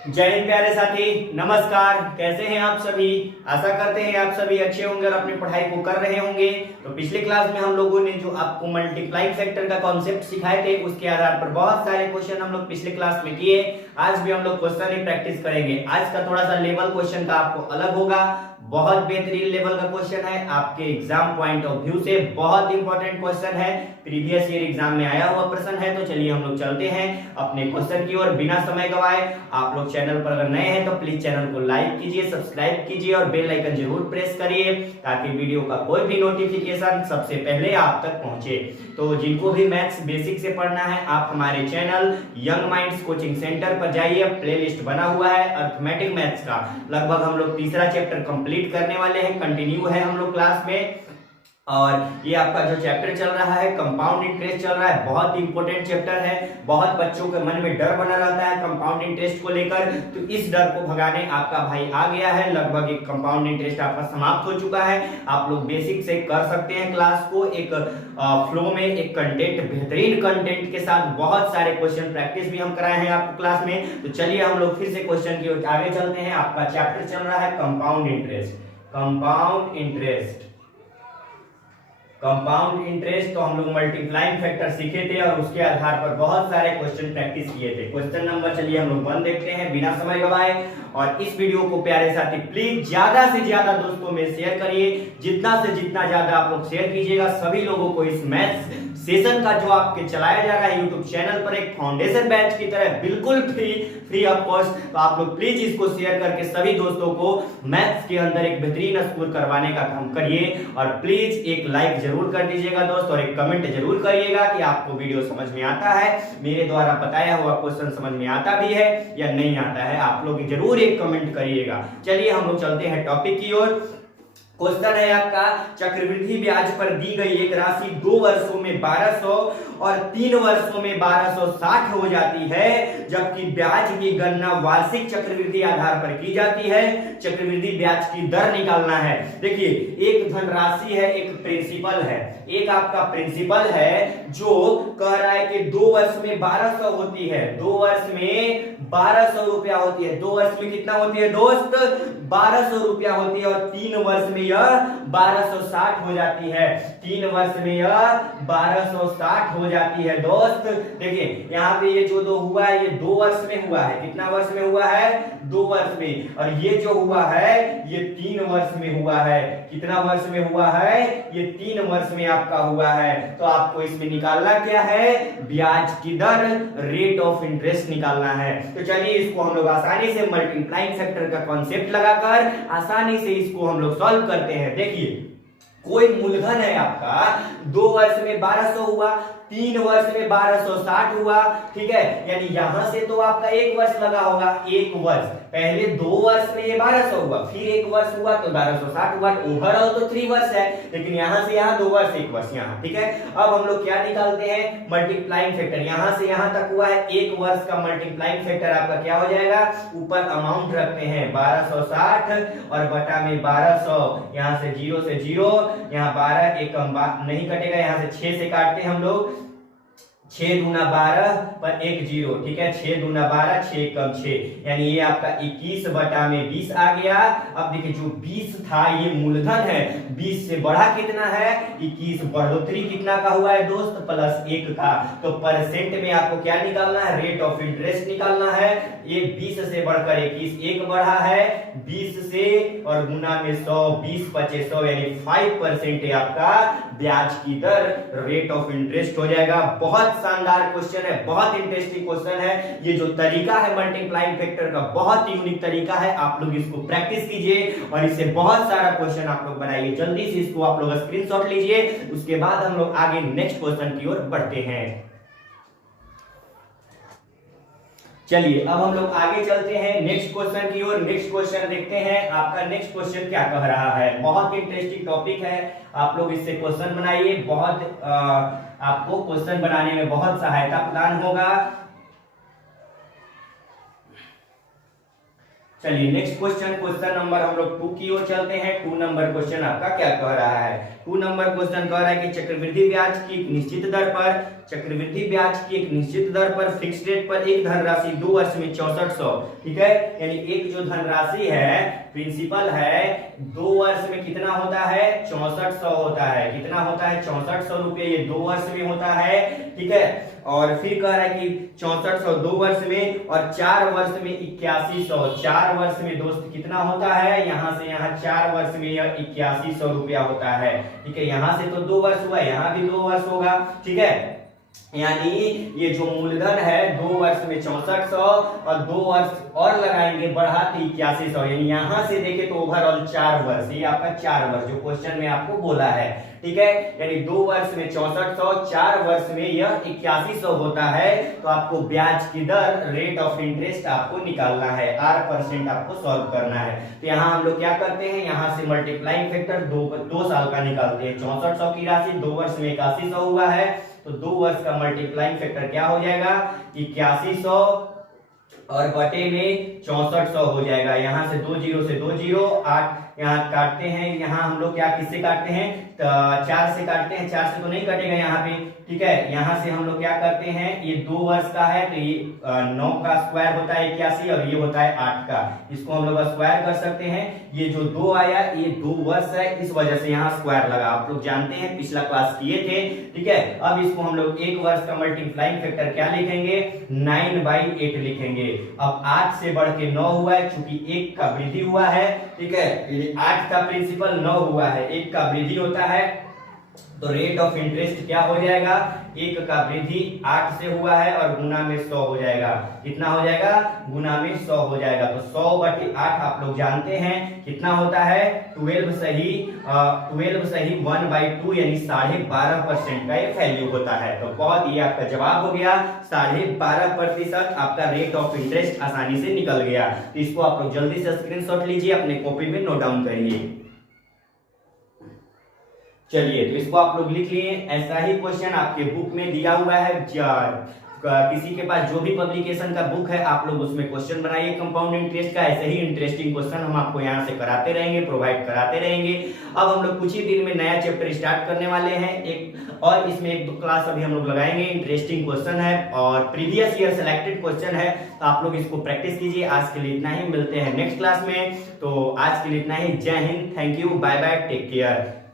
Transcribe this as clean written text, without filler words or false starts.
जय हिंद प्यारे साथी, नमस्कार। कैसे हैं आप सभी? आशा करते हैं आप सभी अच्छे होंगे और अपनी पढ़ाई को कर रहे होंगे। तो पिछले क्लास में हम लोगों ने जो आपको मल्टीप्लाइंग फैक्टर का कॉन्सेप्ट सिखाए थे, उसके आधार पर बहुत सारे क्वेश्चन हम लोग पिछले क्लास में किए। आज भी हम लोग क्वेश्चन ही प्रैक्टिस करेंगे। आज का थोड़ा सा लेवल क्वेश्चन का आपको अलग होगा, बहुत बेहतरीन लेवल का क्वेश्चन है। आपके एग्जाम पॉइंट ऑफ व्यू से बहुत इंपॉर्टेंट क्वेश्चन है, प्रीवियस ईयर एग्जाम में आया हुआ प्रश्न है। तो चलिए हम लोग चलते हैं अपने क्वेश्चन की ओर बिना समय गवाए। आप लोग चैनल पर अगर नए हैं तो प्लीज चैनल को लाइक कीजिए, सब्सक्राइब कीजिए और बेल आइकन जरूर प्रेस करिए, ताकि वीडियो का कोई भी नोटिफिकेशन सबसे पहले आप तक पहुंचे। तो जिनको भी मैथ्स बेसिक से पढ़ना है, आप हमारे channel young minds coaching centre पर जाइए। प्लेलिस्ट बना हुआ है अर्थमेटिक मैथ्स का, लगभग हम लोग तीसरा चैप्टर कंप्लीट करने वाले हैं। कंटिन्यू है हम लोग क्लास में, और ये आपका जो चैप्टर चल रहा है कंपाउंड इंटरेस्ट चल रहा है, बहुत इंपॉर्टेंट चैप्टर है। बहुत बच्चों के मन में डर बना रहता है कंपाउंड इंटरेस्ट को लेकर, तो इस डर को भगाने आपका भाई आ गया है। लगभग एक कंपाउंड इंटरेस्ट आपका समाप्त हो चुका है। आप लोग बेसिक से कर सकते हैं क्लास को एक फ्लो में, एक कंटेंट, बेहतरीन कंटेंट के साथ। बहुत सारे क्वेश्चन प्रैक्टिस भी हम कराए हैं आपको क्लास में। तो चलिए हम लोग फिर से क्वेश्चन की ओर आगे चलते हैं। आपका चैप्टर चल रहा है compound interest. Compound interest, compound interest तो हम लोग मल्टीप्लाइंग फैक्टर सीखे थे और उसके आधार पर बहुत सारे क्वेश्चन प्रैक्टिस किए थे। क्वेश्चन नंबर चलिए हम लोग 1 देखते हैं बिना समय गवाए। और इस वीडियो को प्यारे साथी प्लीज ज्यादा से ज्यादा दोस्तों में शेयर करिए। जितना से जितना ज्यादा आप लोग शेयर कीजिएगा, सभी लोगों को इस मैथ्स सेशन का जो आपके चलाया जा रहा है यूट्यूब चैनल पर एक फाउंडेशन बैच की तरह बिल्कुल फ्री ऑफ कॉस्ट, तो आप लोग प्लीज इसको शेयर करके सभी दोस्तों को मैथ्स के अंदर एक बेहतरीन स्कोर करवाने का काम करिए। और प्लीज एक लाइक जरूर कर दीजिएगा दोस्त, और एक कमेंट जरूर करिएगा कि आपको वीडियो समझ में आता है, मेरे द्वारा बताया हुआ क्वेश्चन समझ में आता भी है या नहीं आता है। आप लोग जरूर एक कमेंट करिएगा। चलिए हम लोग चलते हैं टॉपिक की ओर। क्वेश्चन है आपका, चक्रवृद्धि ब्याज पर दी गई एक राशि 2 वर्षों में 1200 और 3 वर्षों में 1260 हो जाती है, जबकि ब्याज की गणना वार्षिक चक्रवृद्धि आधार पर की जाती है। चक्रवृद्धि ब्याज की दर निकालना है। देखिए, एक धनराशि है, एक प्रिंसिपल है, एक आपका प्रिंसिपल है जो कह रहा है कि 2 वर्ष में 1200 होती है, 2 वर्ष में 1200 रुपया होती है। 2 वर्ष में कितना होती है दोस्त? 1200 रुपया होती है। और 3 वर्ष में यह 1260 हो जाती है। 3 वर्ष में यह 1260 हो जाती है दोस्त। देखिए यहाँ पे ये जो 2 हुआ है, ये 2 वर्ष में हुआ है। कितना वर्ष में हुआ है? 2 वर्ष में। और ये जो हुआ है ये 3 वर्ष में हुआ है। कितना वर्ष में हुआ है? ये 3 वर्ष में आपका हुआ है। तो आपको इसमें निकालना क्या है? ब्याज की दर, रेट ऑफ इंटरेस्ट निकालना है। तो चलिए इसको हम लोग आसानी से मल्टीप्लाइंग फैक्टर का कॉन्सेप्ट लगाकर आसानी से इसको हम लोग सॉल्व करते हैं। देखिए, कोई मूलधन है आपका, 2 वर्ष में 1200 हुआ, 3 वर्ष में 1260 हुआ, ठीक है। यानी यहां से तो आपका 1 वर्ष लगा होगा। 1 वर्ष, पहले 2 वर्ष में ये 1200 हुआ, फिर 1 वर्ष हुआ तो 1260 हुआ। ओवरऑल तो 3 वर्ष है, लेकिन यहां से यहां 2 वर्ष 1 वर्ष यहां, ठीक है। अब हम लोग क्या निकालते हैं? Multiplying factor. यहां से यहां तक हुआ है, 1 वर्ष का मल्टीप्लाइंग फैक्टर आपका क्या हो जाएगा? ऊपर अमाउंट रखते हैं 1260 और बटा में 1200, यहां से 0 से 0, यहाँ 12 एक कम नहीं कटेगा, यहाँ से 6 से काटते हैं हम लोग। 6 दूना 12 पर 1 0, ठीक है। 6 दूना 12, 6 कम 6, यानी ये आपका 21 बटा में 20 आ गया। अब देखिए, जो 20 था ये मूलधन है, 20 से बढ़ा कितना है? 21। बढ़ोतरी कितना का हुआ है दोस्त? +1 का। तो परसेंट में आपको क्या निकालना है? रेट ऑफ इंटरेस्ट निकालना है। ये 20 से बढ़कर 21, 1 बढ़ा है 20 से, और गुना में 100, 20 पचे 100, यानी 5% आपका ब्याज की दर, रेट ऑफ इंटरेस्ट हो जाएगा। बहुत शानदार क्वेश्चन है, बहुत इंटरेस्टिंग क्वेश्चन है। ये जो तरीका है मल्टीप्लाइंग फैक्टर का, बहुत यूनिक तरीका है। आप लोग इसको प्रैक्टिस कीजिए और इससे बहुत सारा क्वेश्चन आप लोग बनाइए। जल्दी से इसको आप लोग स्क्रीनशॉट लीजिए, उसके बाद हम लोग आगे नेक्स्ट क्वेश्चन की ओर बढ़ते हैं। चलिए अब हम लोग आगे चलते हैं नेक्स्ट क्वेश्चन की ओर। नेक्स्ट क्वेश्चन देखते हैं, आपका नेक्स्ट क्वेश्चन क्या कह रहा है। बहुत इंटरेस्टिंग टॉपिक है, आप लोग इससे क्वेश्चन बनाइए। बहुत आपको क्वेश्चन बनाने में बहुत सहायता प्रदान होगा। चलिए नेक्स्ट क्वेश्चन, क्वेश्चन नंबर हम लोग 2 की ओर चलते हैं। 2 नंबर क्वेश्चन आपका क्या कह रहा है? 2 नंबर क्वेश्चन कह रहा है कि चक्रवृद्धि ब्याज की एक निश्चित दर पर, चक्रवृद्धि ब्याज की एक निश्चित दर पर फिक्स रेट पर एक धनराशि 2 वर्ष में 6400, ठीक है, यानी एक जो धनराशि है प्रिंसिपल है 2 वर्ष में कितना होता है? 6400 होता है। कितना होता है? 6400 रुपये, ये 2 वर्ष में होता है, ठीक है। और फिर कह रहा है कि 6400 2 वर्ष में और 4 वर्ष में 8100, 4 वर्ष में दोस्त कितना होता है? यहाँ से यहाँ 4 वर्ष में यह 8100 रुपया होता है, ठीक है। यहाँ से तो 2 वर्ष हुआ, यहाँ भी 2 वर्ष होगा, ठीक है। यानी ये जो मूलधन है 2 वर्ष में 6400 और 2 वर्ष और लगाएंगे बढ़ाते 8100, यानी यहां से देखे तो ओवरऑल 4 वर्ष, ये आपका 4 वर्ष जो क्वेश्चन में आपको बोला है, ठीक है। यानी 2 वर्ष में 6400, 4 वर्ष में यह 8100 होता है। तो आपको ब्याज की दर, रेट ऑफ इंटरेस्ट आपको निकालना है, R% आपको सॉल्व करना है। तो यहाँ हम लोग क्या करते हैं, यहाँ से मल्टीप्लाइंग फैक्टर 2 साल का निकालते हैं। 6400 की राशि 2 वर्ष में 8100 हुआ है, तो 2 वर्ष का मल्टीप्लाइंग फैक्टर क्या हो जाएगा? 8100 और बटे में 6400 हो जाएगा। यहाँ से 2 जीरो से 2 जीरो, 8 यहाँ काटते हैं, यहाँ हम लोग क्या किससे काटते हैं? 4 से काटते हैं, 4 से तो नहीं कटेगा यहाँ पे, ठीक है। यहाँ से हम लोग क्या करते हैं, ये 2 वर्ष का है तो ये 9 का स्क्वायर होता है 81 और ये होता है 8 का, इसको हम लोग स्क्वायर कर सकते हैं। ये जो 2 आया ये 2 वर्ष है, इस वजह से यहाँ स्क्वायर लगा, आप लोग जानते हैं पिछला क्लास किए थे, ठीक है। अब इसको हम लोग 1 वर्ष का मल्टीप्लाइंग फैक्टर क्या लिखेंगे? 9/8 लिखेंगे। अब 8 से बढ़ के 9 हुआ है, चूंकि 1 का वृद्धि हुआ है, ठीक है। 8 का प्रिंसिपल 9 हुआ है, 1 का वृद्धि होता है, तो रेट ऑफ इंटरेस्ट क्या हो जाएगा? 1 का वृद्धि 8 से हुआ है और गुना में 100 हो जाएगा। कितना हो जाएगा? गुना में 100 हो जाएगा। तो 100/8 आप लोग जानते हैं कितना होता है? 12 सही 1/2 यानी 12.5% का ये वैल्यू होता है। तो बहुत ये आपका जवाब हो गया, 12.5% आपका रेट ऑफ इंटरेस्ट आसानी से निकल गया। तो इसको आप लोग जल्दी से स्क्रीनशॉट लीजिए, अपने कॉपी में नोट डाउन करिए। चलिए तो इसको आप लोग लिख लिए। ऐसा ही क्वेश्चन आपके बुक में दिया हुआ है, किसी के पास जो भी पब्लिकेशन का बुक है आप लोग उसमें क्वेश्चन बनाइए कंपाउंड इंटरेस्ट का। ऐसे ही इंटरेस्टिंग क्वेश्चन हम आपको यहाँ से कराते रहेंगे, प्रोवाइड कराते रहेंगे। अब हम लोग कुछ ही दिन में नया चैप्टर स्टार्ट करने वाले हैं एक, और इसमें 1-2 क्लास अभी हम लोग लगाएंगे। इंटरेस्टिंग क्वेश्चन है और प्रीवियस ईयर सिलेक्टेड क्वेश्चन है, तो आप लोग इसको प्रैक्टिस कीजिए। आज के लिए इतना ही, मिलते हैं नेक्स्ट क्लास में। तो आज के लिए इतना ही। जय Hind, thank you, bye bye, take care.